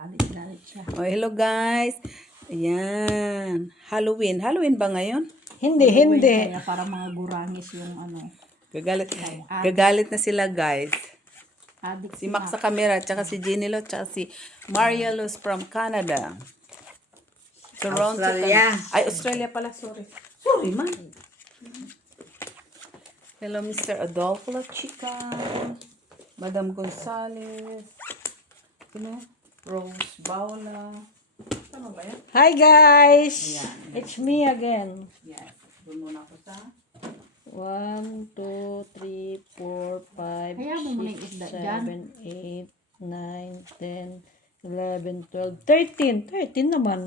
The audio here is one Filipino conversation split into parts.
Galit siya. Oh, hello guys. Ayan. Halloween. Halloween ba ngayon? Hindi. Kaya para mga gurangis yung ano. Gagalit na sila guys. Adik Si Max sa camera, tsaka si Jenny Lo, tsaka si Maria Luz from Canada. Toronto, Australia. Ay, Australia pala, sorry. Sorry, man. Hello, Mr. Adolfo La Chica. Madam Gonzales. Ano? Rose Baula. Tama ba yan? Hi guys! Ayan. It's me again. Yes. Doon muna ako sa... 1, 2, 3, 4, 5, Hayaan mo muna yung isda 6, dyan. 7, 8, 9, 10, 11, 12, 13. 13 naman.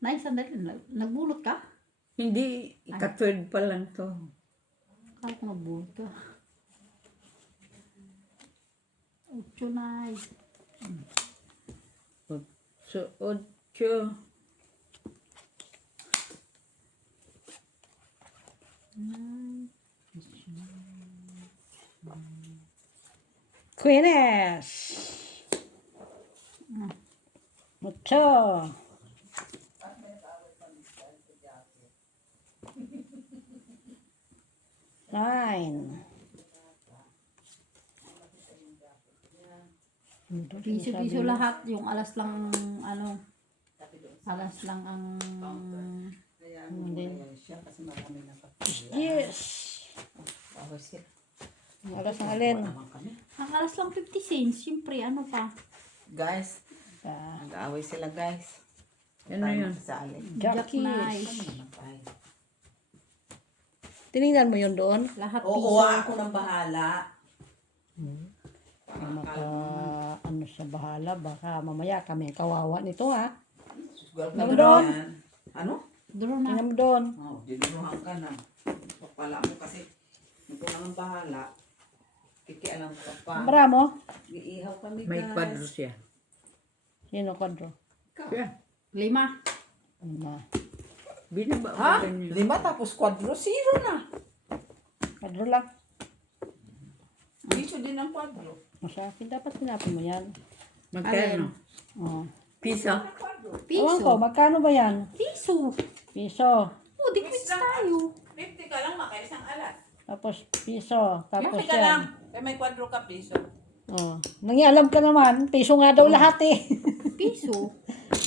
Nay, sandali. Nagbulot ka? Hindi, ika-third pa lang to. Akala ko nagbulot ka. 8, Nay. So, 8. Queeness! 8. Nine. Piso-piso lahat. Yung alas lang, ano. Alas lang ang... Yes! Alas ng alin? Ang alas lang 50 cents. Siyempre, ano pa. Guys, nag-aaway sila guys. Ano yun? Sa alin. Jack Jackies. Knife. Tinignan mo yun doon? Lahat Oo, piso. ako nang bahala. Ano sa bahala, baka mamaya kami kawawa nito ha. Sugal Ano ka doon? yan. Ano? Doon na. Tingnan mo doon. Oh, dinuruhan ka na. Pagpala mo kasi ito nang bahala. Kikialam ka pa. Ambra mo? Iihaw kami May guys. kwadro siya. Sino kwadro? Siya. 5. Ano? Binaba Ha? ko ganyan. 5 tapos kwadro, 0 na. Kwadro lang. Piso din ang kwadro. Sa akin, dapat sinapin mo yan. Magkano? Oh. Piso? Ewan ko, Piso. magkano ba yan? Piso. Piso. Oh, di quits tayo. 50 ka lang, maka isang alas. Tapos piso. Tapos Yung ka lang. yan. Kaya may kwadro ka piso. Oh. Nangialam ka naman. Piso nga daw lahat eh. Piso.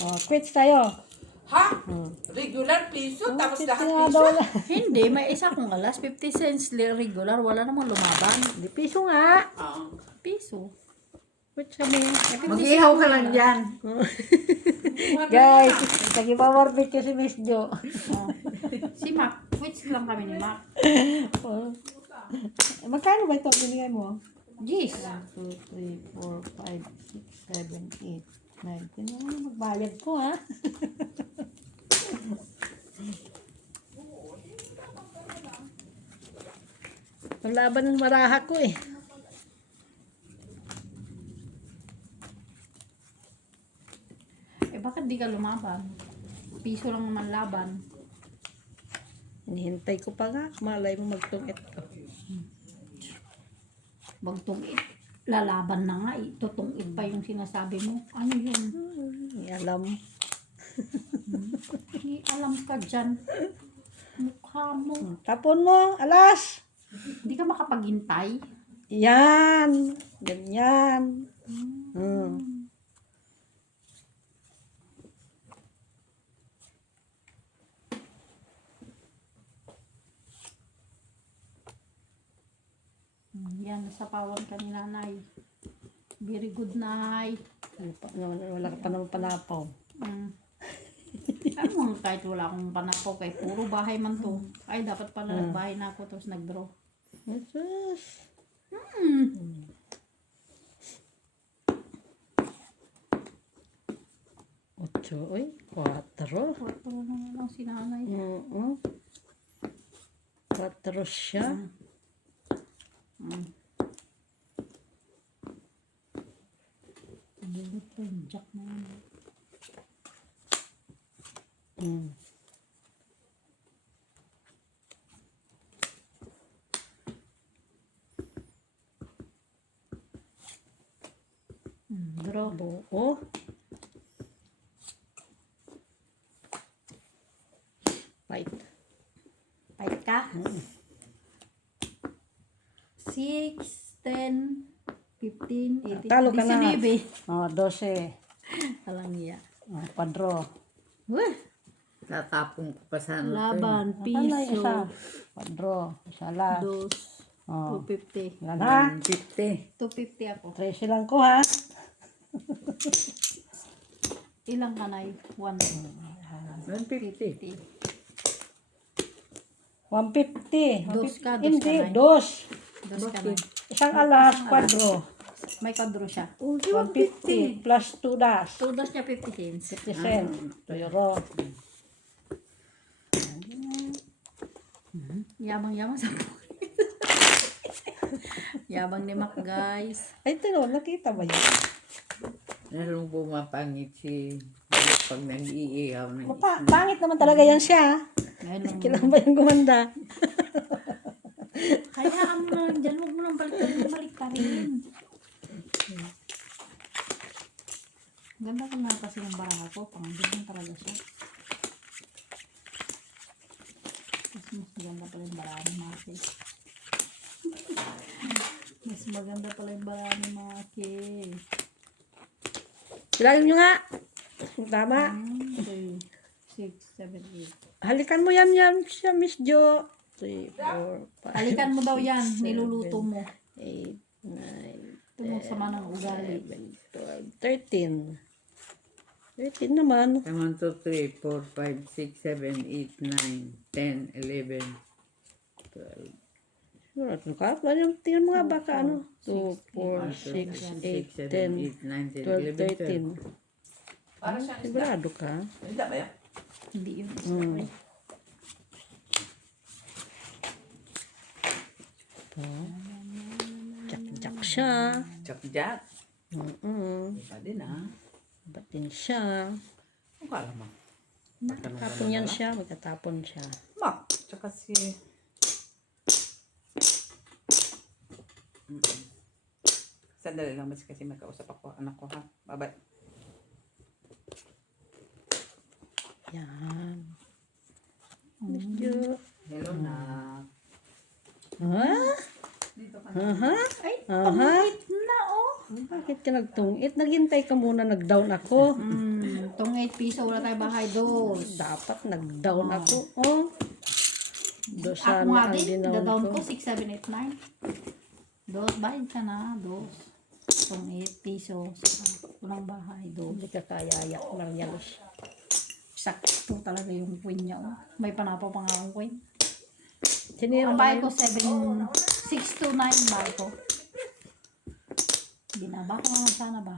Oh, quits tayo. Ha? Regular piso, tapos Quits lahat nga piso? daw lahat. Hindi, may isa kong alas. 50 cents regular. Wala namang lumaban. Di piso nga. Piso. Quits kami. Mag-ihaw ka lang dyan. Guys, nag-ibabarbecue si Miss Jo. Si Mac. Quits lang kami ni Mac. Oh. Magkano ba ito binigay mo? Jeez. 1, 2, 3, 4, 5, 6, 7, 8, 9, 10. Ano magbayad ko ha? Paglaban ng maraha ko eh. Eh, bakit di ka lumaban? Piso lang naman laban. Hinihintay ko pa nga. Malay mo magtungit ko. Bagtong lalaban na nga. Tutungit pa yung sinasabi mo. Ano yun? Alam. Hindi alam ka dyan. Mukha mo. Tapon mo. Alas. Hindi ka makapaghintay. Yan. Ganyan. Yan, nasapawan ka ni nanay. Very good night. Wala ka pa naman panapaw. Ano mo, kahit wala akong panapaw, kay puro bahay man to. Ay, dapat pala nagbahay na ako, tapos nag-draw. Jesus. Ocho. Uy. 4. Kwarto na lang si nanay. 4 siya. Bulot po yung jack na yun. Draw. Buo. Fight. Fight ka. 6, 10, 15, 18, Talo ka na. 19. Oh, 12. Alang iya. Oh, padro. Weh, Tatapong ko pa sana ito. laban, Panay piso, isa. Padro. Isa last. 2, Oh. 250. Yan ha. 150. 250 ako. 13 lang ko ha. Ilang kanay? 150. 150. Dos ka, dos Hindi, ka na. dos. Dos kanay. Isang alas, padro. May kadro siya. 150 plus 2 dash. 2 dos niya 50 cents. 50 cents. 2 euro. Yamang-yamang sa Yabang ni Mac, guys. Ay, ito no, nakita ba yun? Nalong pumapangit si pag nag-iihaw ng Pangit naman talaga yan siya. Ngayon lang. Kailan ba yung gumanda? Hayaan mo na lang dyan. Huwag mo nang balik-tarin. Ganda ko nga kasi yung baraha ko. Pangagin talaga siya. Mas maganda pala yung baraha ni Maki. Mas maganda pala yung baraha ni Maki. Bilangin nyo nga. Tama. 3, 6, 7, 8. Halikan mo yan siya, Miss Jo. 3, 4, 5, Halikan mo daw yan. Niluluto mo. 8, 9, Ito mo sama ng ugali. 12, 13. 13 naman. 1, 2, 3, 4, 5, 6, 7, 8, 9, 10, 11, 12. Siguro, ka? Tingnan mo nga baka ano. 2, 4, 6, 8, 10, 9, 10, 11, 12, 13. Para siyang isda. Sigurado ka? Isda ba yan? Hindi yun. Jack-jack siya. Jack-jack. Iba din ah. Ba't din siya? Ang kala mo? Magkatapon yan siya. Magkatapon siya. Mak, tsaka si... Sandali lang mas kasi may kausap ako. Anak ko ha. Bye-bye. Yan. Medyo. Hello na. Ha? Dito ka. Aha? Ay, Aha. pangit na oh. Bakit ka nagtungit? Naghintay ka muna. Nag-down ako. Itong 8 piso, wala tayo bahay dos. Dapat nag-down ako. Oh. Do Ako sana nga ang din, dinaw down ko. ko, 6, 7, 8, 9. Dos, bayad ka na, dos. Itong 8 piso, walang bahay, dos. Hindi ka kaya Marialos. Sakto talaga yung coin niya. Oh. May panapaw pa nga akong coin. Sinira Ang ba bayad ko, 6 to 9 bayad ko. Binaba ko naman sana ba?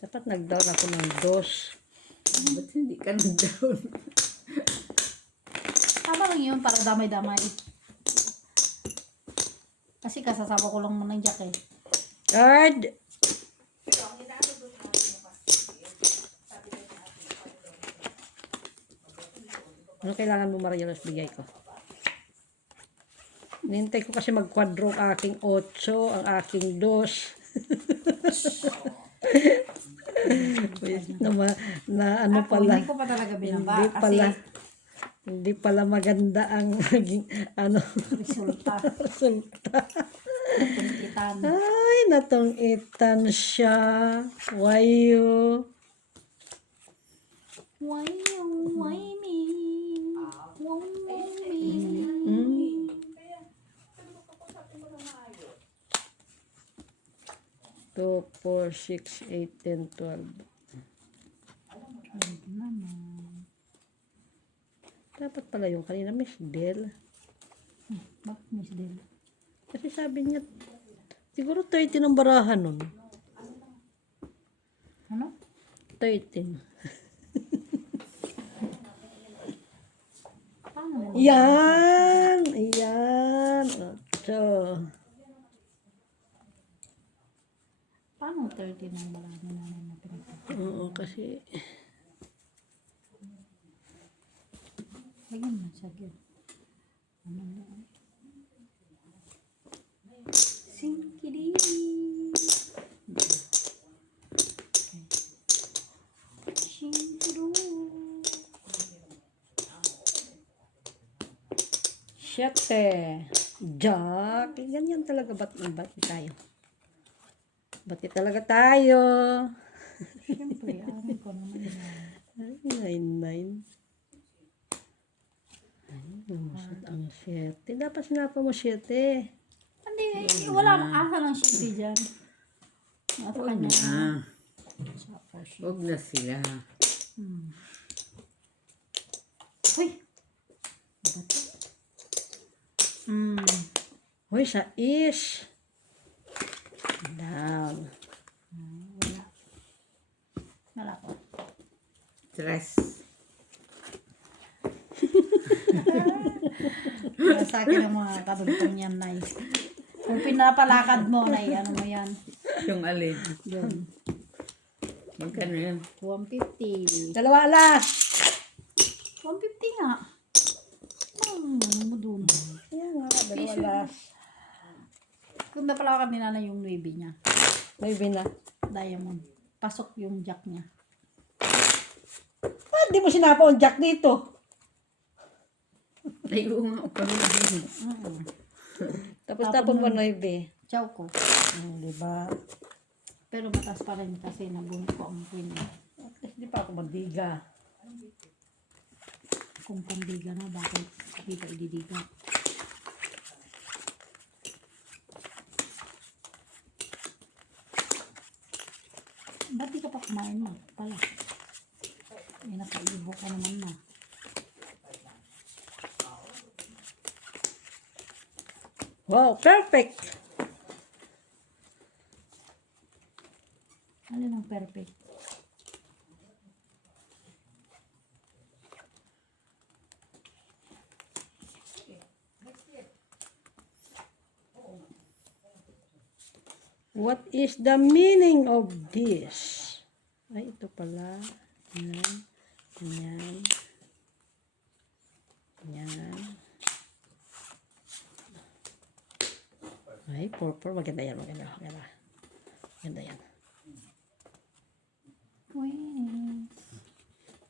Dapat nag-down ako ng dos. Ba't hindi ka nag-down? Tama lang yun para damay-damay. Kasi kasasama ko lang muna yung jack eh. Guard! Ano kailangan mo, Marialos, bigay ko? Nintay ko kasi mag-quadro ang aking 8, ang aking 2. na ano Ako, pala, hindi ko pa talaga binaba. hindi Kasi pala, hindi pala maganda ang naging, ano, resulta. resulta. Tungkitan. Ay, natungitan siya. Wayo. Why you, why me? Why me? 2, 4, 6, 8, 10, 12. Dapat pala yung kanina, Miss Del. Bakit Miss Del? Kasi sabi niya, siguro 13 ang barahan nun. Ano? 13. Paano na? Yan! Yan! 8. Paano 30 ng marami namin na pinagpapalagay? Oo, kasi Lagyan mo siya dyan. Ano na? Sinkidi! 7. Jack. Ganyan talaga. Bati tayo. Bati talaga tayo. Siyempre, ano ko naman yan. 9. Ang 7. Dapat sinapa mo 7. Hindi, wala asa ng shitty dyan. At Huwag kanya. na. Sapo siya. Huwag na sila. Uy! Bato. Hoy, sa is. Down. Wala. Wala ko. Stress. Kaya sa akin ang mga kadugtong yan, Nay. Kung pinapalakad mo, Nay, ano mo yan? Yung alin. Yun. Magkano yan? 150. Dalawa alas. 150 nga. Ano mo dun? Kaya nga, dalawa alas. Kung napalakad ni Nanay yung 9 niya. May bina. Diamond. Pasok yung jack niya. Ba't di mo sinapa ang jack dito? Ay, oo nga. Parang din. Tapos tapon mo 9. Chow ko. Diba? Pero matas pa rin kasi nabunot ko ang queen niya. At least di pa ako magdiga. Kung pandiga na, bakit hindi pa ididiga? Ba't di ka pa kumain mo? Pala. Eh, nakaibo ka naman na. Wow, perfect. Alin ang perfect? What is the meaning of this? Ay, ito pala. Yan. Yan. Yan. Ay, purple. Maganda yan. Maganda. Maganda. Maganda yan. Queen.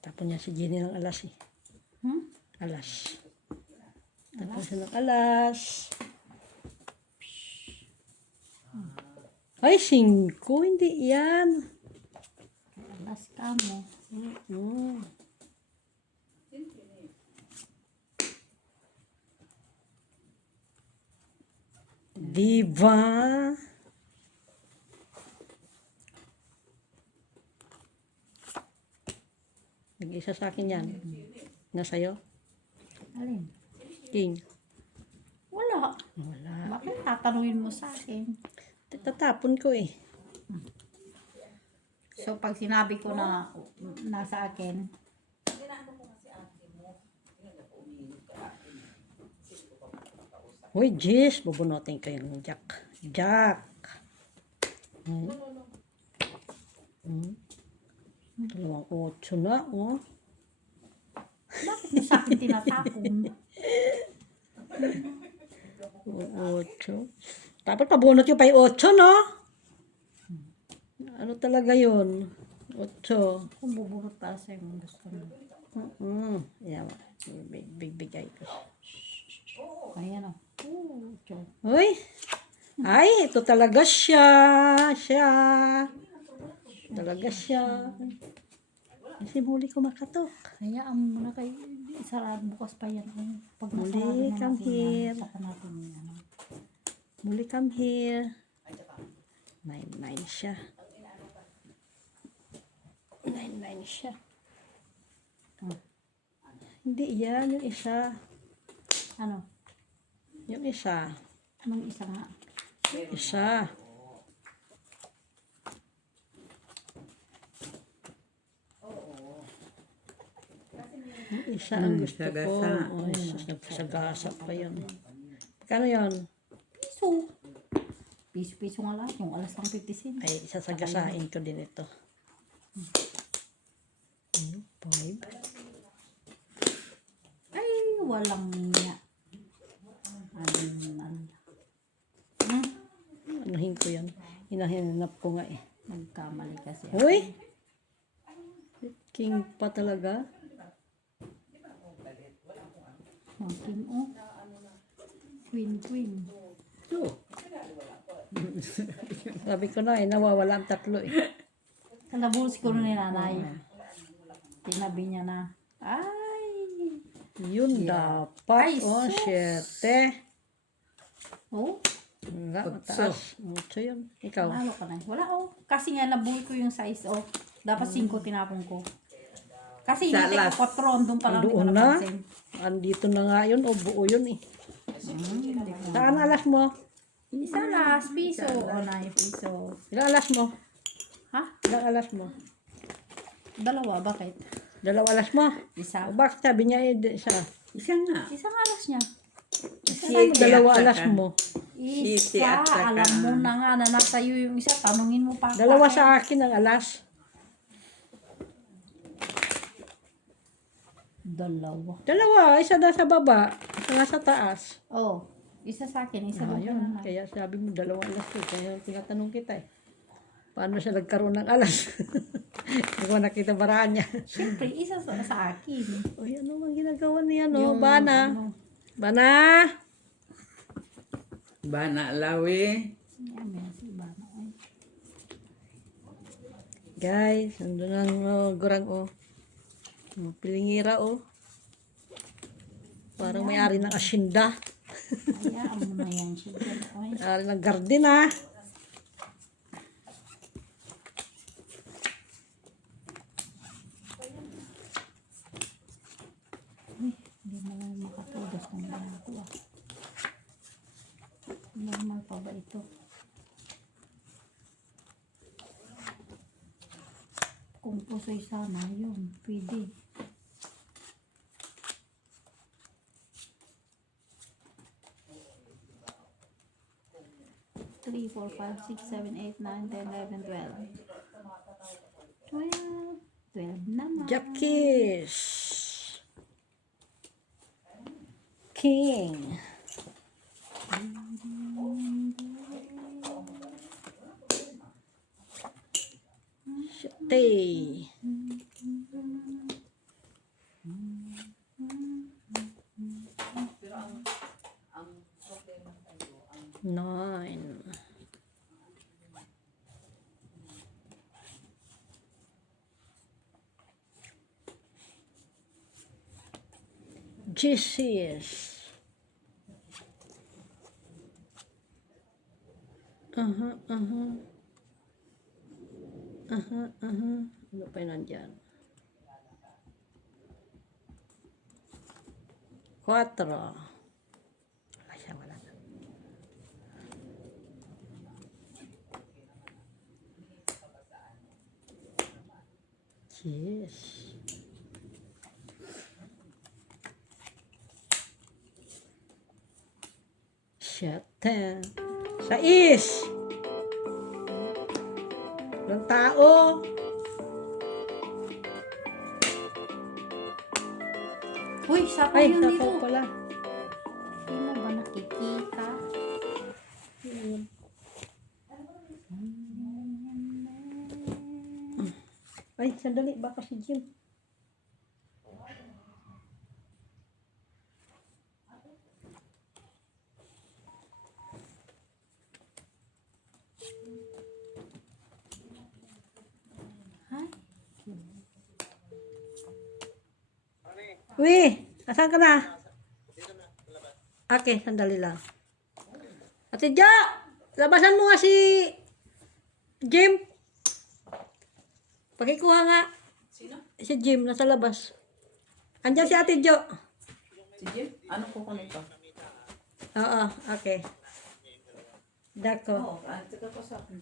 Tapon niya si Jenny ng alas eh. Alas. Tapon siya ng alas. Ay, 5. Hindi yan. Alas ka mo. Diba? Nag-isa sa akin yan. Nasa'yo? Alin? King. Wala. Wala. Bakit tatanungin mo sa akin? Tatapon ko eh. So, pag sinabi ko na nasa akin, Uy, Jess, bubunutin ko yung Jack. Jack. Dalawang 8 na, oh. bakit mo sa akin tinatapon? 8. Dapat pabunot yung pa yung 8, no? Ano talaga yun? 8. Kung bubunot para sa'yo mo gusto mo. Yan, big ko. Ayan o. Chow. Uy! Ay, ito talaga siya. Talaga siya. Kasi muli ko makatok. Hayaan mo na kayo. Sarado bukas pa yan. Pag Muli, nasarado na come natin here. yan, saka natin yan. Muli come here. 9 siya. 9 siya. Hindi yan, yung isa. Ano? Yung isa. Anong isa nga? Isa. Yung isa ang gusto ko. sagasa. Oh, nagsagasa pa yun. Kano yun? Piso. Piso-piso nga lang. Yung alas ng 50 cents. Ay, isasagasain ko din ito. 5. Ay, walang niya. Anuhin ko yan. Hinahinap ko nga eh. Nagkamali kasi. Uy! King pa talaga. Ang Kim, oh. Queen. Two. Sabi ko na nawawala ang tatlo Kalabos ko ni nanay. Tinabi niya na. Ay! Yun dapat. Ay, Oh, sus. 7. Oh, Nga, Otso. mataas. 8 yun. Ikaw. panalo ka na. Wala oh. Kasi nga nabuhay ko yung size oh. Dapat 5 tinapon ko. Kasi Sa hindi last. ko 4 doon pa lang di ko Doon na. napansin. Andito na nga yun. O, buo yun eh. Saan alas mo? Isa last piso. O, 9 piso. Ilang alas mo? Ha? Ilang alas mo? 2, bakit? 2 alas mo? Isa. O, bakit sabi niya isa? Isa nga. Isang alas niya. Saan mo 2 alas mo? Sisi Isa. at saka- Alam mo na nga na nasa iyo yung isa. Tanungin mo pa. 2 sa akin ang alas. 2. 2, isa na sa baba. Isa na sa taas. Oh. Isa sa akin. Isa doon pa Ayun, na. kaya sabi mo 2 alas to. Kaya tinatanong kita eh. Paano siya nagkaroon ng alas? Hindi ko nakita baraan niya. Siyempre, isa sa akin. Uy, ano bang ginagawa niya, no? Yung, Bana. ano, Bana! Bana lawi. yan, yan, si Bana. Ay. Guys, nandun ang gurang, oh. Pilingira, oh. Parang may-ari ng asyenda. Hayaan mo na yan siya dyan. Ay. May-ari ng garden, ah. Hindi mo lang makatulos ng ginagawa. Normal pa ba ito? Kung puso'y sana, yun, pwede. Three, 4, 5, 6, 7, 8, 9, 10, 11, 12. 12. 12 naman. Jackies. King. Shitty. 9. Jesus. Ano pa yun nandyan? 4. Wala siya, wala na. Yes. Siyete. 6. Ng tao. Uy, sapa Ay, yun sapaw dito. pala. Hindi mo ba nakikita? Ay, sandali. Baka si Jim. Ay, Uy, asan ka na? Okay, sandali lang. Ate Jo, labasan mo nga si Jim. Pakikuha nga. Sino? Si Jim, nasa labas. Andiyan si Ate Jo. Si Jim? Ano po ko nito? Oo, okay. Dako. Oo, tsaka ko sa akin.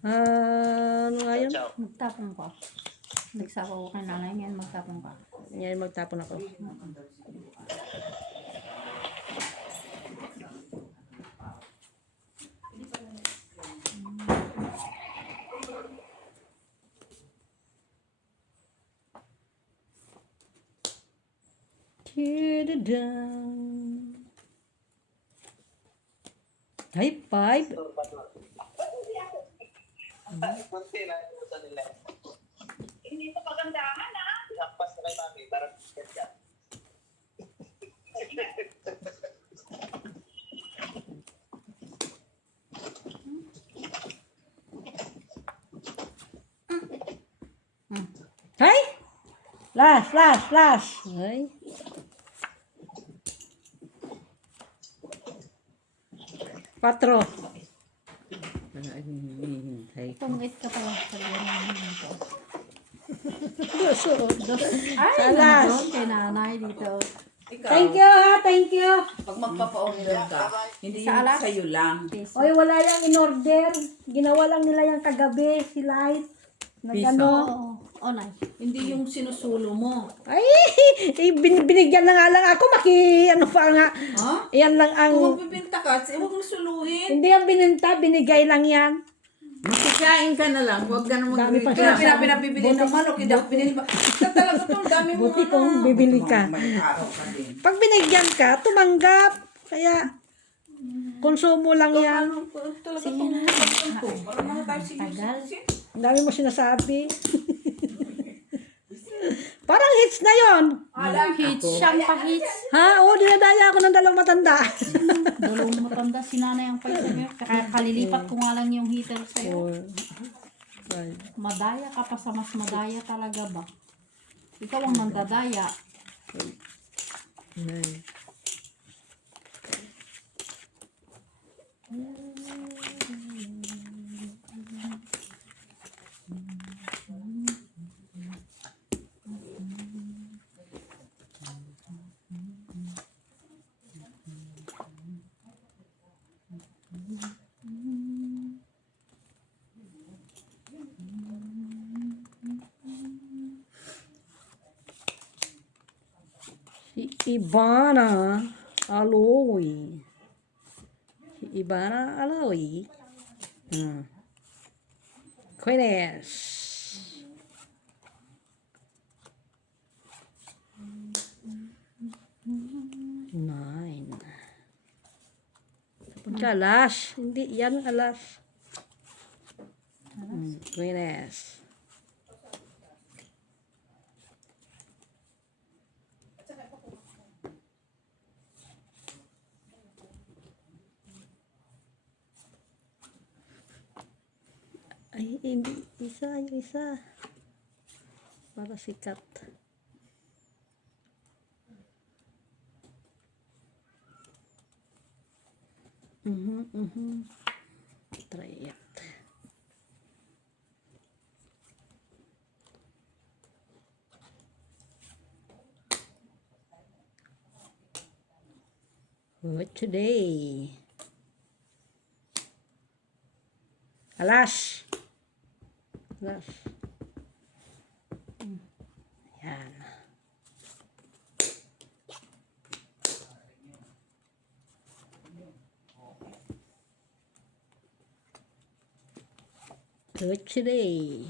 Ano nga yun? magtapon ko. Nagsapa ko kay nanay ngayon, magtapon ka. Ngayon magtapon ako. Down. Ay, 5. Hindi pa pagandahan, ha? Lampas na kay mami, parang ganyan. Last, last, last. Ay. Patro. Wala yung hinihintay ko. Pungit ka pala sa ganyan dito. Dos. Ay, Salas. nandun kay nanay dito. Ikaw, Thank you ha, thank you. pag magpapa-order ka, hindi Sa yung alas? sa'yo lang. Peso. Oy, wala yang in-order. Ginawa lang nila yung kagabi, si Light. Nagano. Oo. Oh, nice. Hindi yung sinusulo mo. Ay, binigyan na nga lang ako. Ano pa nga. Ha? Yan lang ang... Kung magbibinta ka, huwag mong suluhin. Hindi ang bininta, binigay lang yan. Makikain ka na lang. Huwag ka na Dami pa mag-request. siya. Pinabili ng manok, hindi ako binili ba? Talaga to, dami mo Buti kung bibili ka. May araw ka din. Pag binigyan ka, tumanggap. Kaya, konsumo lang yan. Talaga to. Para mga tayo Tagal. Ang dami mo sinasabi. Parang hits na yon. Hits, siyang pa-hits. Ha? Oo, dinadaya ako ng dalawang matanda. Dalawang matanda, si nanay ang paisa niyo. Kaya kalilipat ko nga lang yung heater sa'yo. Madaya ka pa sa mas madaya talaga ba? Ikaw ang nandadaya. Si Ivana Aloy. Si Ivana Aloy. Queeness. 9. Punta alas. Hindi, yan alas. Queeness. Ay, hindi. Isa, yung isa. Para sikat. Try it. What today? Alas. Alas. Yan. Good today.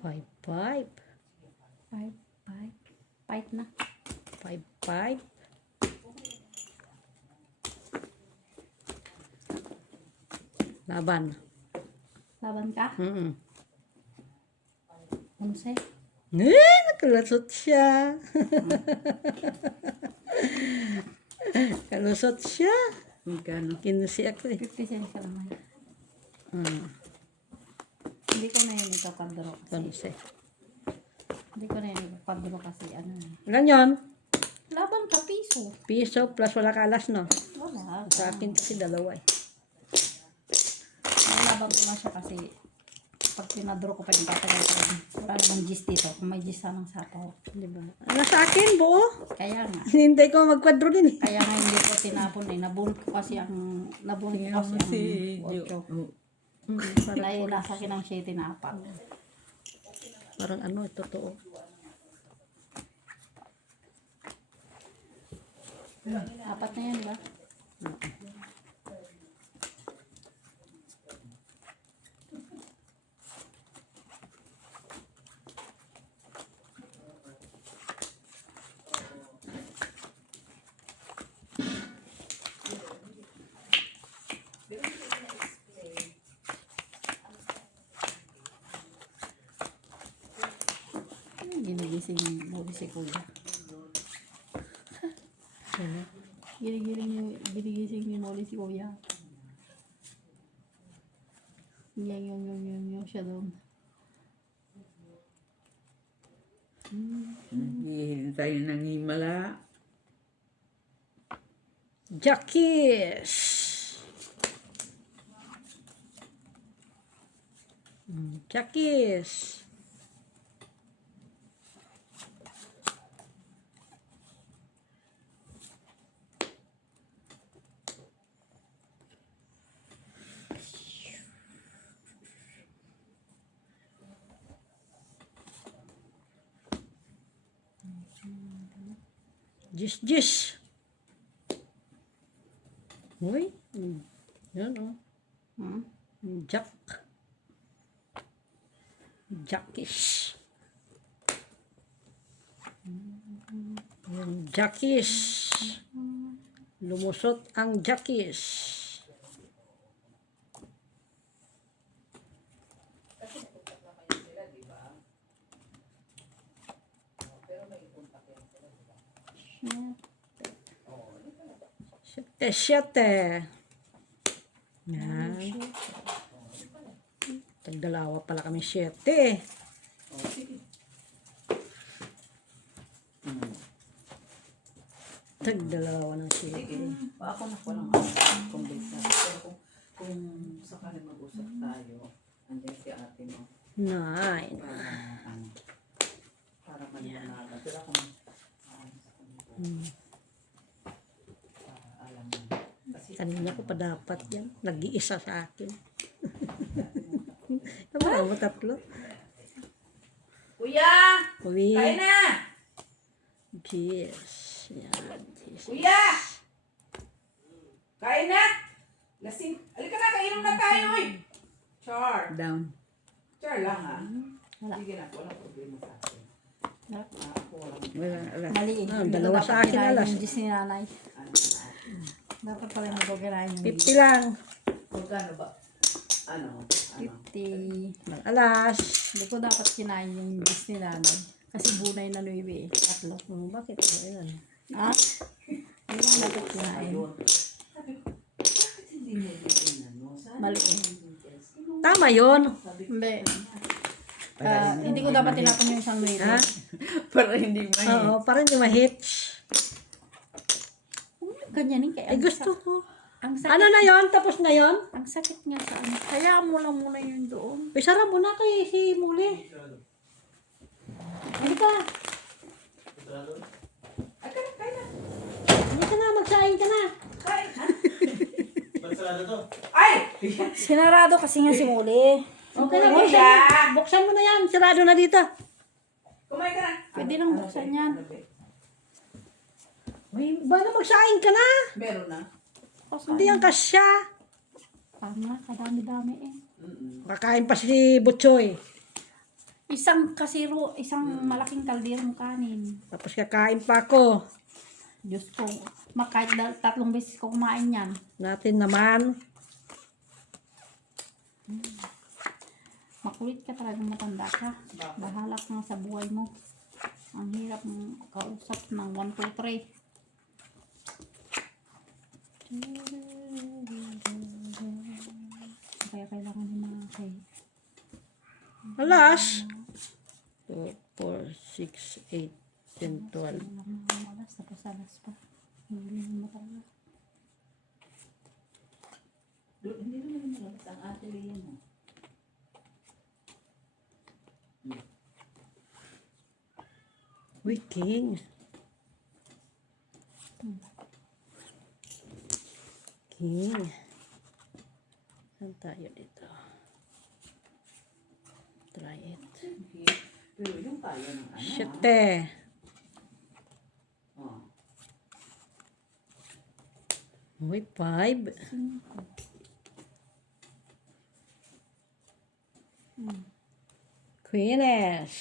Five, five. Fight na. 5-5. Laban. Laban ka? 11. 11. Nakalusot siya. Kalusot siya. Magkano? 15 ako eh. 50 cents ka naman. Hindi ko na yun ito kadro. 11. Hindi ko na yun ito kadro kasi ano eh. Ilan yun? Laban ka piso. Piso plus wala kalas, no? Wala. Sa akin kasi dalawa eh. Laban ko na siya kasi pag pinadro ko pa yung tatagal ko rin. Wala namang gis dito. Kung may gis sanang sapaw. Diba? Ano sa akin, buo? Kaya nga. Hinintay ko magkwadro din eh. Kaya nga hindi ko tinapon eh. Nabunot ko kasi ang otso. Nasa akin ang 7 na 4. Parang ano, totoo. Apat na yan ba? Ginigising mo si Kuya. Ginigising ni Molly si Kuya. Yung siya doon. Hihintay ng himala. Jackies. Jackies. Jis. Uy. Yan o. Jack. Jackies. Yung Jackies. Lumusot ang Jackies. Siyete. Yan. Tagdalawa pala kami 7. Tagdalawa ng 7. Ako na ko lang kung bisa. Pero kung sakaling mag-usap tayo, andyan si ate mo. 9. Para maliwanagan. Pero kung alam mo. Kasi Kanina ko pa dapat yan. Nag-iisa sa akin. Naman mo 3. Kuya! Uwi. Kain na! Yes. Yan. Kuya! Kain na! Lasing. Alika na, kainom na tayo eh! Char. Down. Char lang ha. Wala. Sige na, walang problema sa akin. Wala. Ako walang Wala, wala. Mali. Dalawa sa akin, alas. Yung Diyos ni nanay. ano sa akin. Dapat pala magkakirain yung 50 lang. Magkano ba? Ano? 50. Ng alas. Hindi ko dapat kinain yung Diyos ni nanay. Kasi bunay na 9 eh. 3. Bakit? Ayan. Ha? Hindi ko dapat kinain. Ayun. Sabi ko, bakit hindi mo din ano? Sana Mali eh. Tama yun. Hindi. Hindi ko dapat tinapon yung isang 9. Ha? Para hindi may. Oo, para hindi ma-hits. Ganyanin kaya. Ay, gusto ko. Ang sakit. Ano na yon? Tapos na yon? Ang sakit nga sa ano. Kaya mo lang muna yun doon. Isara mo na kay si Muli. Ano ka? Ay, kain na. Hindi ka na, magsaing ka na. Kain ha? Pagsarado to. Ay! Sinarado kasi nga si Muli. Okay na, Kuya! buksan mo na yan. Sirado na dito. Kumain ka na. Pwede lang buksan yan. Uy, ba na magsaing ka na? Meron na. Hindi yan kasya. Tama, kadami-dami eh. Kakain pa si Butchoy. Isang kasiro, isang malaking kalderong kanin. Tapos kakain pa ako. Diyos ko, kahit 3 beses ko kumain yan. Natin naman. Makulit ka talagang matanda ka. Bahala ka nga sa buhay mo. Ang hirap mong kausap ng 1, 2, 3. Kaya kailangan yung mga kay Alas. 2, 4, 6, 8, 10, 12. alas, tapos alas pa. Hindi mo talaga. Hindi naman malabas ang ate Leah mo. Uy, King. King. Saan tayo dito? Try it. Pero yung tayo ng ano. Siyete. Oh. Uy, 5. Queeness.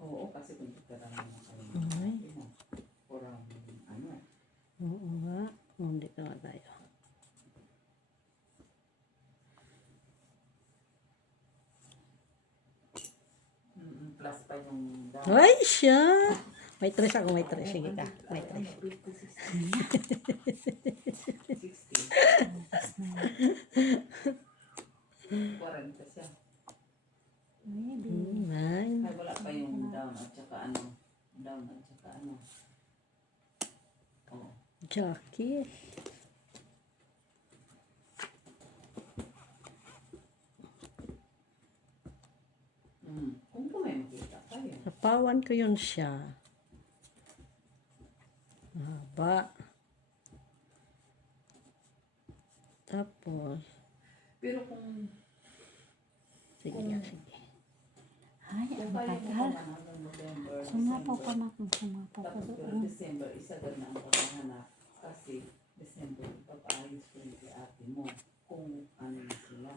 Oo, kasi kung titira naman kayo. Ay. Or ano. Oo nga. Dito nga tayo. Plus pa yung Ay, siya. May 3 ako, may 3. Sige ka, may 3. 60. 40 siya. Maybe. 9. Ay, wala pa yung down at saka ano. Down at saka ano. Oh. Jackie. Kung po may makita tayo. Napawan ko yun siya. Mahaba. Tapos, Pero kung sige nga, sige. Ay, ang tagal. hanggang November, Sumapaw pa na kung sumapaw pa tapos pero doon. December, isa na ang paghahanap. Kasi December, ipapaayos ko rin si ate mo kung ano na sila.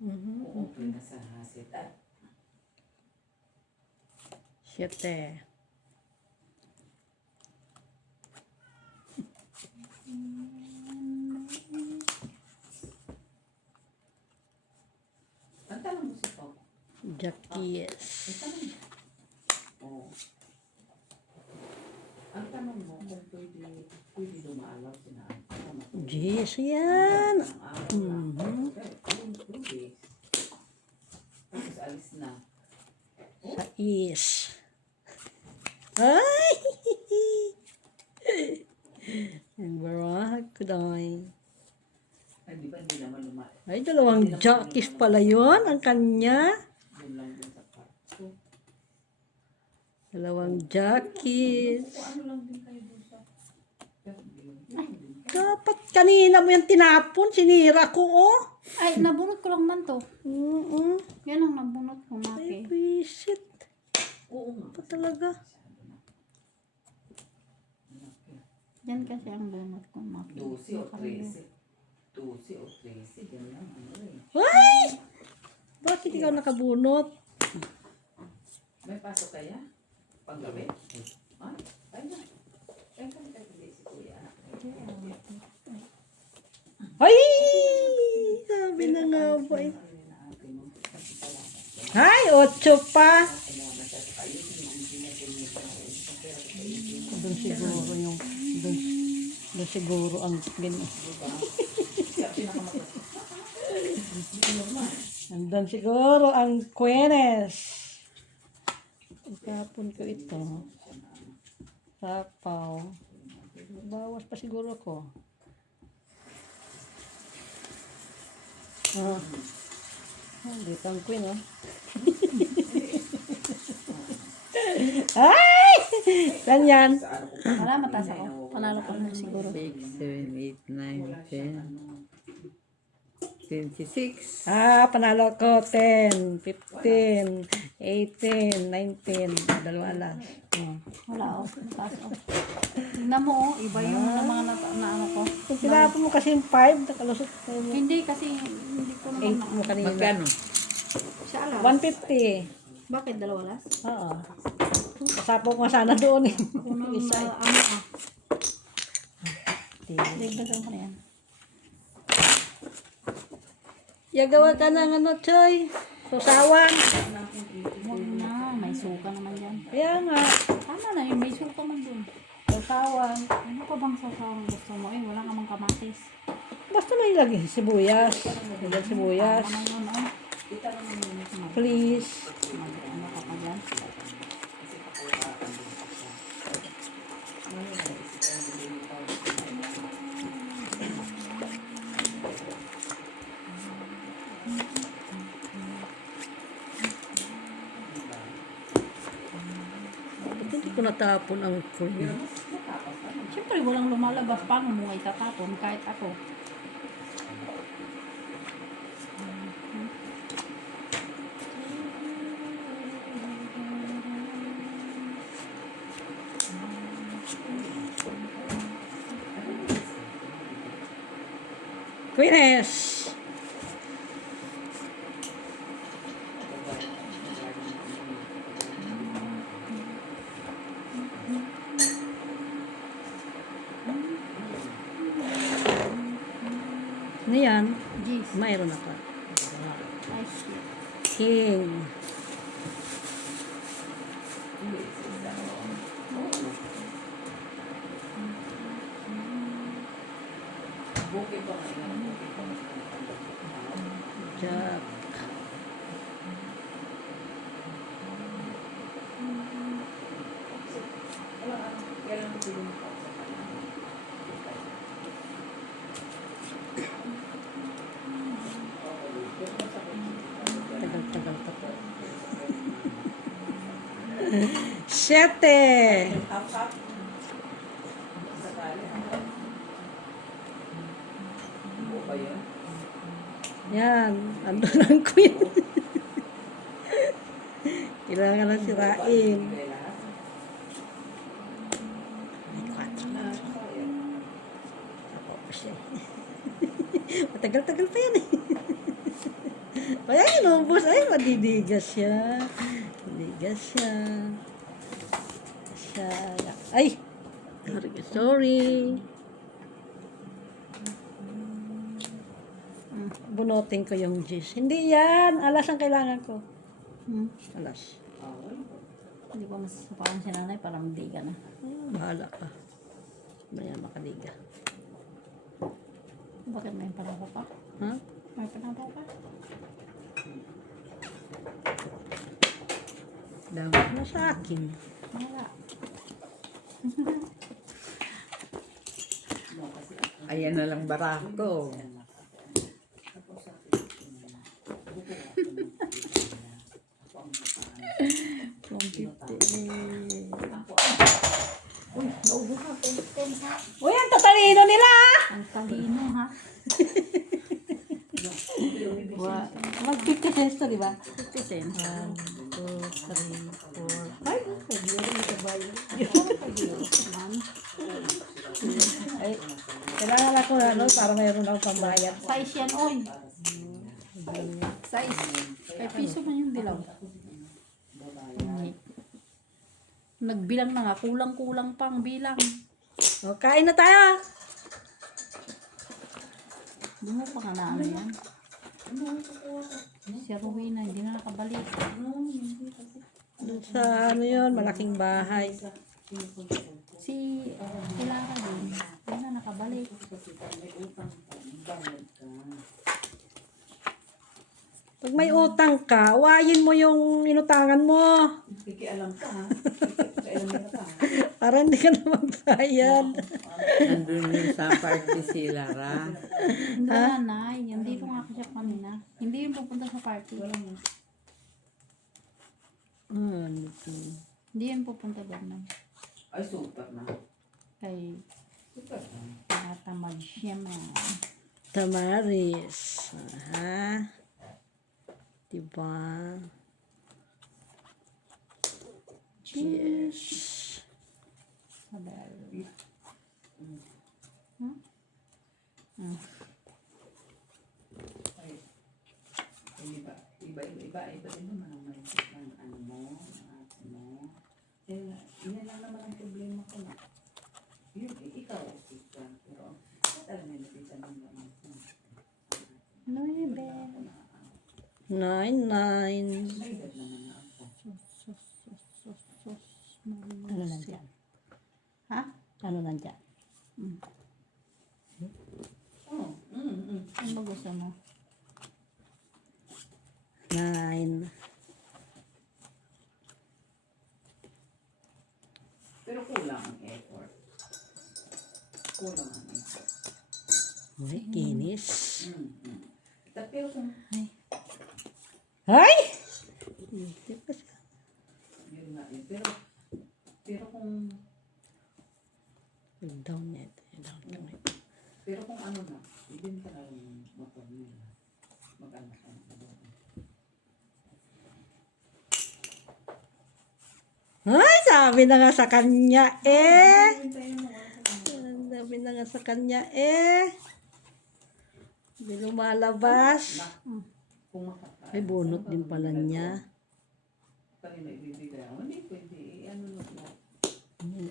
Kung okay na sa hasit. At 7. ang tanong mo si Pop. Jackie. Ang tanong mo. Oh. Ang tanong mo kung pwede dumalaw si na ate. Jeez, yan. Ang araw lang. Pero 2 days. Tapos alis na. Sa is. Ay! Ang barahag ko dahil. Ay, di ba hindi naman lumayo? Ay, 2 jockeys pala yun, ang kanya. Yun lang din sa kwarto. 2 jockeys. Kung ano lang din kayo doon sa... Pero yun. Dapat kanina mo yung tinapon, sinira ko, oh. Ay, nabunot ko lang man to. Mm-mm. Yan ang nabunot ko, Ay, Maki. visit. Oo nga. Pa talaga. Yan kasi ang bunot ko, Maki. 12 o 13. 12 o 13. Yan lang. Ano eh. Ay! Bakit ikaw nakabunot? May pasok kaya? Panggabi? Ay, ay na. Ay, kami tayo si Kuya. Ay! Sabi na nga ba eh. Ay, 8 pa. Doon siguro yung doon siguro ang Nandun siguro ang Quenes. Ikapon ko ito. Sapaw. Bawas pa siguro ko. Ah. Dito ang queen, oh. Ay! Saan yan? Wala, mataas ako. Panalo ko na siguro. 6, 7, 8, 9, 10, 26. Ah, panalo ko. 10, 15, 18, 19. 2 alas. Oh. Wala, oh. Mataas ako. Tignan mo, oh. Iba yung mga na ano ko. Kung tinapon mo kasi yung 5, nakalusot ko mo. Hindi, kasi hindi ko 8 naman mo kanina. Magkano? Siya alam. 150. Bakit 2 alas? Oo. Kasapo ko sana doon eh. Unang Isa eh. ano ah. Dagdagan ko na yan. Yagawa ka ng ano, Choy. Susawan. Huwag na, may suka naman yan. Kaya nga. Tama na yun, may suka man dun. Susawan. Ano pa bang sasawang gusto mo? Eh, wala ka mang kamatis. Basta may lagi sibuyas. Lagyan sibuyas. Ano yun, oh? Please. Ano ka pa dyan? Ba't hindi ko natapon ang cream? Siyempre, walang lumalabas. Paano mo itatapon kahit ako? Queens. Ano yan? Jeez. Mayroon ako. Ay, shit. King. Hindi, isa. Bukid pa ngayon. Bukid pa ngayon. Jack. Kailan ko tulong pa sa kanya? Tagal-tagal pa to. 7. Half-half. Sakali. Buo ba yun? Yan. Ando lang ko yun. Kailangan na sirain. Kaya lahat. Ay, 4. Ah, kaya. Ako pa siya. Matagal-tagal pa yan eh. Kaya inubos. Ay, madidigas siya. Madidigas siya. Siya. Ay! Sorry. Bunutin ko yung juice. Hindi yan. Alas ang kailangan ko. Alas. Hindi ko masasapakan si nanay para magdiga na. Bahala ka. Maya makaliga. Bakit may palaho pa? Ha? May palaho pa? Dami. Ano sa akin? Wala. Ayan na lang barako. Uy, ang tatalino nila! Ang talino ha. Mag 50 cents to, di ba? 50 cents. 1, 2, 3, 4. Ay, pag-yari mo kabayo. Ay, kailangan ako ano, para mayroon akong pambayad. Size yan, oy. Size. Ay, piso man yung dilaw. Nagbilang na nga. Kulang-kulang pang bilang. O, kain na tayo! Hindi mo pa ka na ano yan. Si Rowena, hindi na nakabalik. Sa ano yun, malaking bahay. Si Ilara din, hindi na nakabalik. Pag may utang ka, uwayin mo yung inutangan mo. Kikialam ka ha. Kikialam ka ha. Para hindi ka na magbayad. Nandun yun sa party si Lara. Hindi na, Nay. Hindi ko nga siya kanina. Hindi yung pupunta sa party. Hindi yung pupunta doon, Nay. Ay, super na. Kay Super na. tinatamad siya, man. Tamaris. Aha. Diba? Cheers. Sabi. Iba din naman ang mindset ng ano mo, ng ate mo. Yan lang naman ang problema ko na. Yun, ikaw, ika. Pero, alam mo yung pizza ng naman. 9. 9, 9. May edad naman na ako. Ano nandyan? Ha? Ano nandyan? Oh, Ano ba gusto mo? 9. Pero kulang ang effort. Kulang ang effort. Uy, kinis. Pero kung, Ay! yun nga yun. Pero kung, Down net. Down net. pero kung ano na, ibin ka na yung motor nila. Mag-anak ka na doon. Ay, sabi na nga sa kanya eh. Sabi na nga sa kanya eh. Hindi lumalabas. Kung makakain. Ay, bunot din pala niya. Kanina ibibigay ako. Hindi pwede. Ano na po.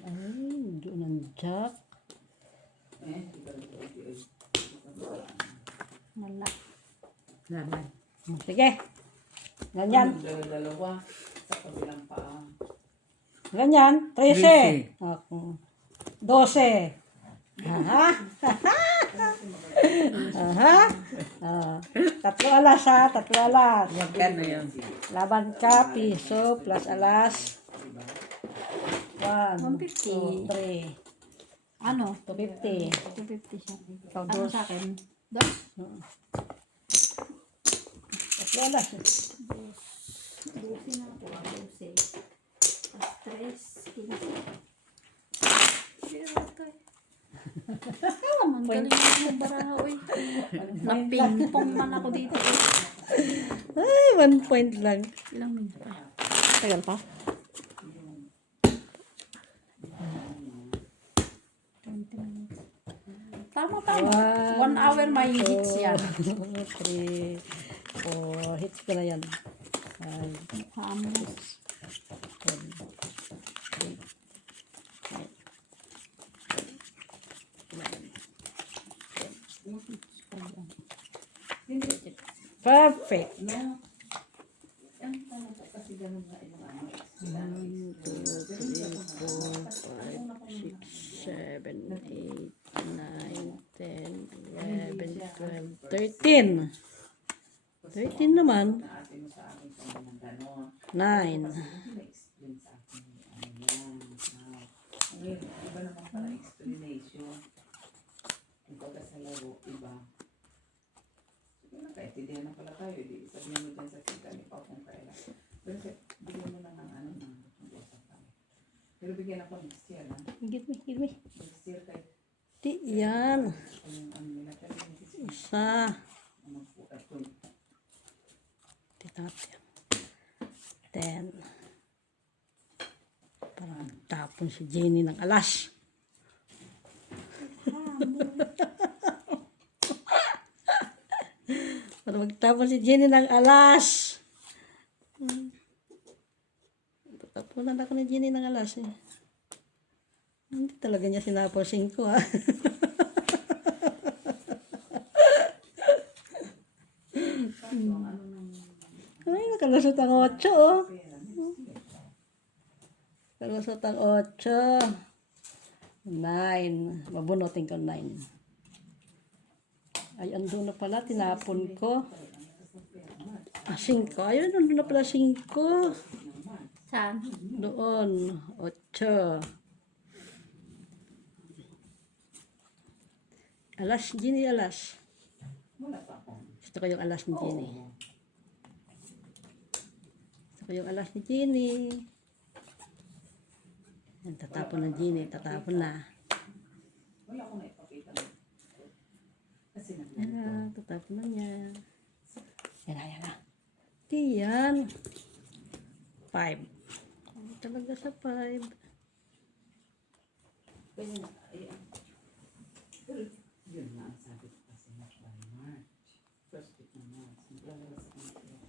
Ay, doon ang jack. Hindi ka rin pwede. Wala. Naman. Sige. Ganyan. Dalawa sa kabilang paa. Ganyan, 13. 13. Ako. 12. Aha. Aha. Tatlo alas ha, tatlo alas. Magkano yun? Laban ka, piso, plus alas. 1, 150. 2, 3. Ano? 250. 250 siya. Ikaw, Ano dos. sa akin? Dos? Tatlo alas. 12 na ako. 12. Plus 3, 15. Ang galing mo ng baraha, uy. Napingpong man ako dito. Ay, 1 point lang. Ilang minutes pa? Tagal pa. 20 minutes. Tama. 1 hour may hits yan. 3, 4. Hits ko na yan. 5, Vamos. 'Hindi. perfect. No. Ang tanong ko kasi ganun nga yung ano. 1, 2, 3, 4, 5, 6, 7, 8, 9, 10, 11, 12, 13. 13 naman. Ate mo sa akin kung ng gano'n. 9. Hindi na-explain sa akin yung ano yan. Ngayon, iba naman pala explanation. Yung pagka sa laro, iba. Sige na, kahit hindi na pala tayo. Di sabihin mo dyan sa kita ni Pao kung kailan. Pero bigyan mo na ng ano, ng usap tayo. Pero bigyan ako next year, ha? Higit me. Next year kahit Di yan. yung ano nila. Pero next year, Isa. magpukat ko. Titapin. 10. Parang tapon si Jenny ng alas. Para magtapon si Jenny ng alas. Tatapunan ako ni Jenny ng alas eh. Hindi talaga niya sinapon 5 ha. Ay, nakalusot ang 8 oh. Nakalusot ang 8. 9. Mabunutin ko 9. Ay, andun na pala. Tinapon ko. 5. Ayun, andun na pala 5. Saan? Doon. 8. Alas, Jenny, alas. Wala pa ako. Gusto ko yung alas ni Jenny. Gusto ko yung alas ni Jenny. Yan, tatapon na Jenny. Tatapon na. Wala akong naipakita. Kasi Yan na, tatapon na niya. Yan na. Di yan. 5. Talaga sa 5. pwede na. Ayan. Pero yun nga ang sabi ko kasi by March. First week ng March. Maglalabas ako ng pera.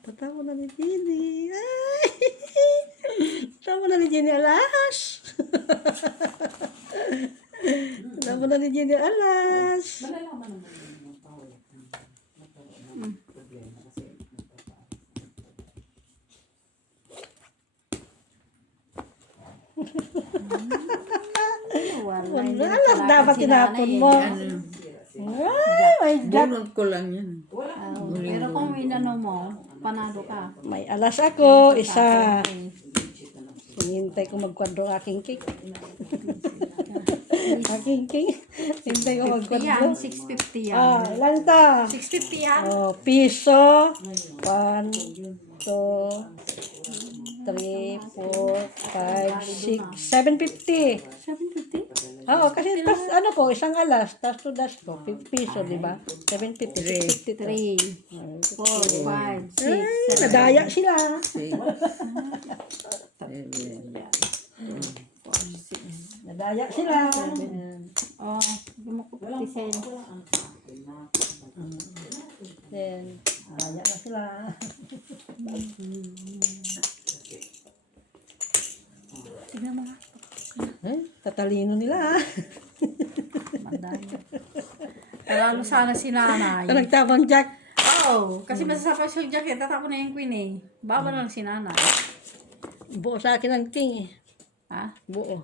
Tatapon na ni Jenny. Ay! Tatapon na ni Jenny alas. Tatapon na ni Jenny alas. Malalaman naman yun yung power ng magkaroon ng problema kasi nagpapaalis. Wala, alas dapat tinapon mo. Ano? Ay, my God. Bunot ko lang yan. Pero kung inano mo, panado ka. May alas ako, isa. Hinintay ko magkwadro aking cake. Aking cake. Hinintay ko magkwadro. Yan, 650 yan. Ilan to? 650 yan? Piso. 1, 2, 3, 4, 5, 6, 750. 750? Oo, kasi tas ano po, isang alas, tas to das ko, 5 piso, di ba? 750, 3, 4, 5, 6, Ay, nadaya sila. 6, 7, Nadaya sila. Oh, gumukot 50 cents. Then, nadaya na sila. Tignan mo nga. Tatalino nila. Madami. Palalo sana si nanay. Nagtabang Jack. Oo, kasi masasapaw siya yung jacket, tatapon na yung queen eh. Baba lang si nanay. Buo sa akin ang king eh. Ha? Buo.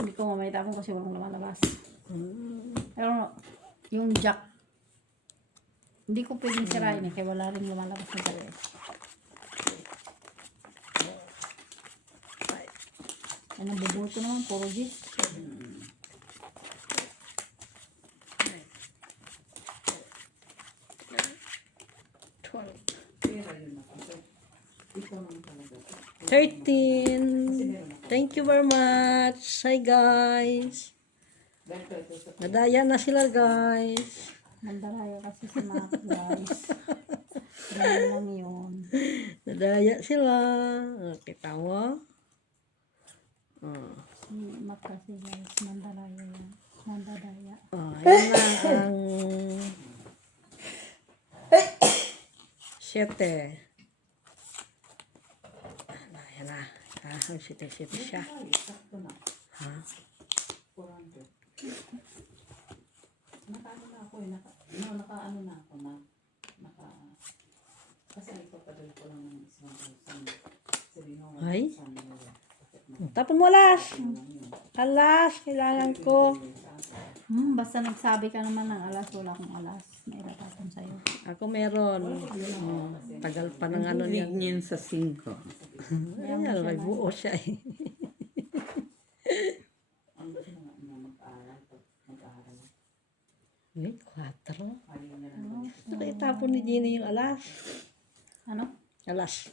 Hindi ko mamay tapon kasi walang lumalabas. Pero yung jack, hindi ko pwedeng sirain eh, kaya wala rin lumalabas na jacket. Ay, nabubuhot ko naman, puro gis. Pera yun ako. So, ikaw naman talaga. 13. Thank you very much. Hi guys. Dahil ko ito sa Nadaya na sila guys. Mandarayo kasi si Mac, guys. Ganun lang yun. Nadaya sila. Kita mo? Si Mac kasi guys, mandarayo yan. Mandadaya. Yan lang ang 7. Yan na. Ang 7 siya. sakto na. Ha? 400. Nakaano na ako eh. Nakaano na ako na. Kasi ipapadala ko lang ng 1,000. Sabi mo, Ay? 1,000 euro. Tapon mo alas. Alas. Kailangan ko. Basta nagsabi ka naman ng alas, wala akong alas. May ilatapon sa'yo. Ako meron. Tagal pa ng ano niya. Lignin sa 5. Ayan, may buo siya eh. Ang gusto nga na mag-aaral. Mag-aaral. Wait, 4. Ayaw niya lang. Gusto ko itapon ni Jenny yung alas. Ano? Alas.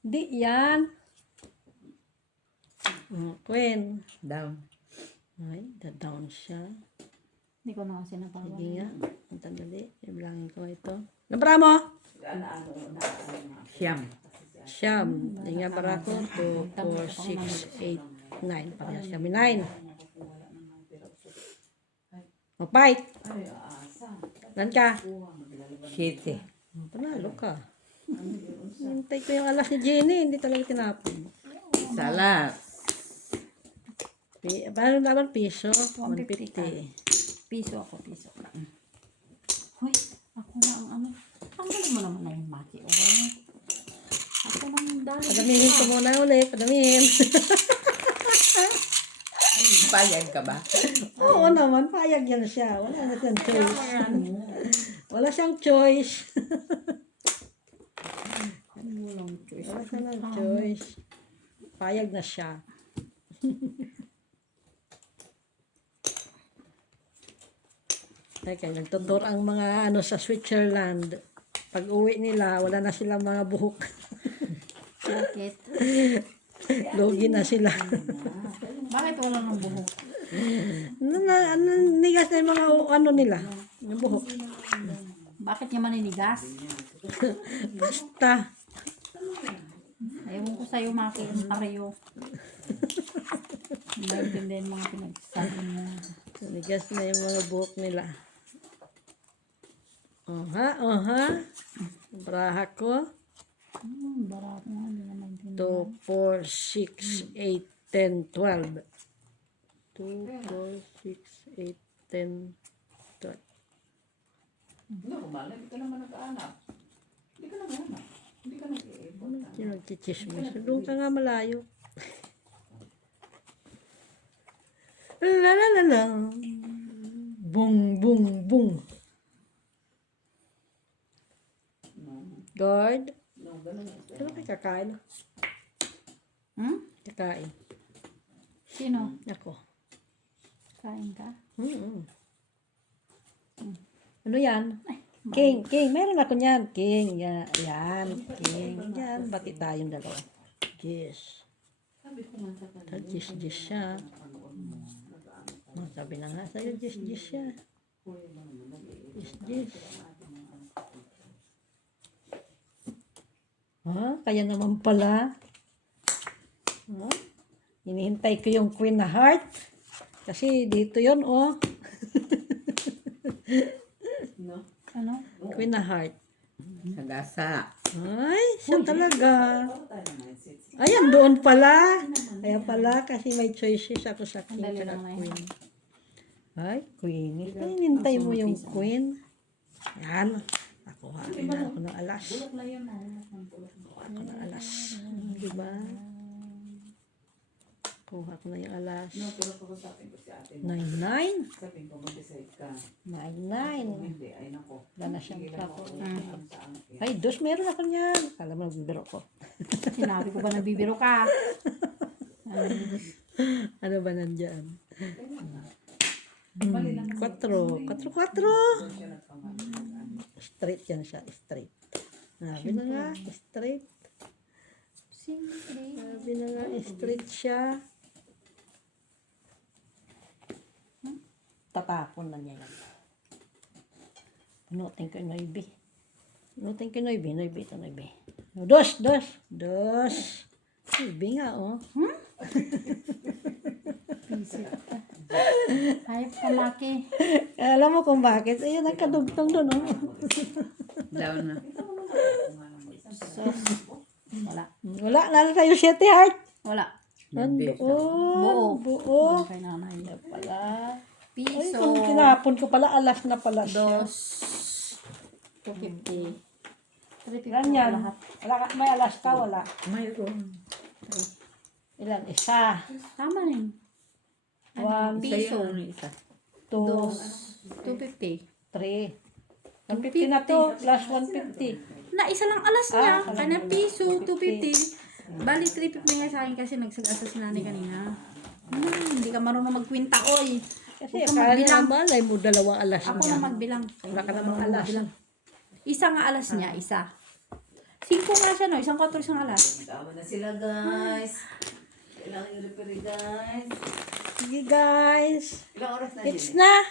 Di yan. Queen. Down. Ay, da-down siya. Hindi ko na kasi napagawa. Sige nga. Ang tandali. Ibilangin ko ito. Nabra mo? Ano nga. Siyam. Siyam. Hindi nga para ko. 2, 4, 6, 8, 9. Parehas kami 9. Mapait. Ay, aasa. Nan ka? 7. Panalo ka. Hintay ko yung alas ni Jenny. Hindi talaga tinapon. Salas. Paano naman piso? 150. 150. Piso ako, piso. Hoy, ako na ang ano. Tanggalin mo naman na yung maki. Okay? Ako nang dali. Padamihin ko muna ulit. Padamihin. Payag ka ba? Oo naman. Payag yan siya. Wala na siyang choice. Wala siyang choice. Wala siyang choice. Payag na siya. Teka, nagtutur ang mga ano sa Switzerland. Pag uwi nila, wala na silang mga buhok. Bakit? Lugi na sila. Bakit wala nang buhok? Nigas na yung mga ano nila. Yung buhok. Bakit niya maninigas? Basta. Ewan ko sa'yo, Maki. Pareho. Maintindihan mga pinagsasabi mo. Nigas na yung mga buhok nila. Oha. Braha ko. Barato nga, hindi na maintindihan. 2, 4, 6, 8, 10, 12. 2, 4, 6, 8, 10, 12. Hindi ako malay. Hindi ka naman nag-aanap. Hindi ka nag-aanap. Hindi ka nag-i-ipon. Yung nagchichismis. Doon ka nga malayo. La la la la. Bung, bung, bung. Guard. No, ganun. Ano kayo kakain? Kakain. Sino? Ako. Kain ka? Ano yan? King. Meron ako niyan. King. Yan. King. Yan. Bakit tayong dalawa? Yes. Sabi ko nga sa kanya. Yes siya. Sabi na nga sa'yo, yes siya. Yes. Kaya naman pala. Hinihintay ko yung Queen na Heart. Kasi dito yon oh. No? Ano? Queen na Heart. Sagasa. Ay, siya talaga. Para tayo na mindset. Ayan, doon pala. Kaya pala, kasi may choices ako sa King Sandali at lang na yun. Queen. Ay, queen. Hinintay mo yung queen. Yan. Nakuha na ako ng alas. Bulok na yun. Kuha ko ng alas. Diba? Kuha ko na yung alas. No, pero pag-usapin ko si ate mo. 9-9. Sabihin ko, mag-decide ka. 9-9. Kung hindi, ay nako. Wala na siyang Sige lang plato. ako, kung saan eh. Ay, dos meron ako niyan. Kala mo nagbibiro ko. Sinabi ko ba nagbibiro ka? Ano ba nandyan? Mali lang kasi. 4. 4. Doon siya nagkamali. Straight yan siya. Straight. Sabi na nga, straight. Sabi na nga, straight siya. Tatapon na niya yan. Pinutin ko yung noibi. Pinutin ko yung noibi. Noibi ito, noibi. Dos. Noibi nga, oh. Hayop ka, Maki. Alam mo kung bakit? Ayun, ang kadugtong doon, oh. Down na. Wala. Wala, lalo tayo 7 heart. Wala. Buo. Buo. Okay, nanay. Pala. Ay, Piso. kung kinapon ko pala, alas na pala siya. 250. 350 Ganyan. lahat. Wala ka, may alas ka, wala. Mayroon. Ilan? Isa. Tama rin. 1, Piso. Sa'yo, ano isa? 2, 250. 3. 150 na to, plus 150. Na isa lang alas niya. Ah, Kanya piso, 250. Bali, 350 nga sa akin kasi nagsagasa si nanay kanina. Hindi ka marunong magkwinta, oy. Kasi Huwag ka akala niya magbilang. malay mo dalawang alas Ako niya. na magbilang. Wala ka namang alas. Isa nga alas niya, isa. 5 nga siya, no? Isang 4, isang alas. Tama na sila, guys. Kailangan yung referee, guys. Sige guys. Ilang oras na It's din? na.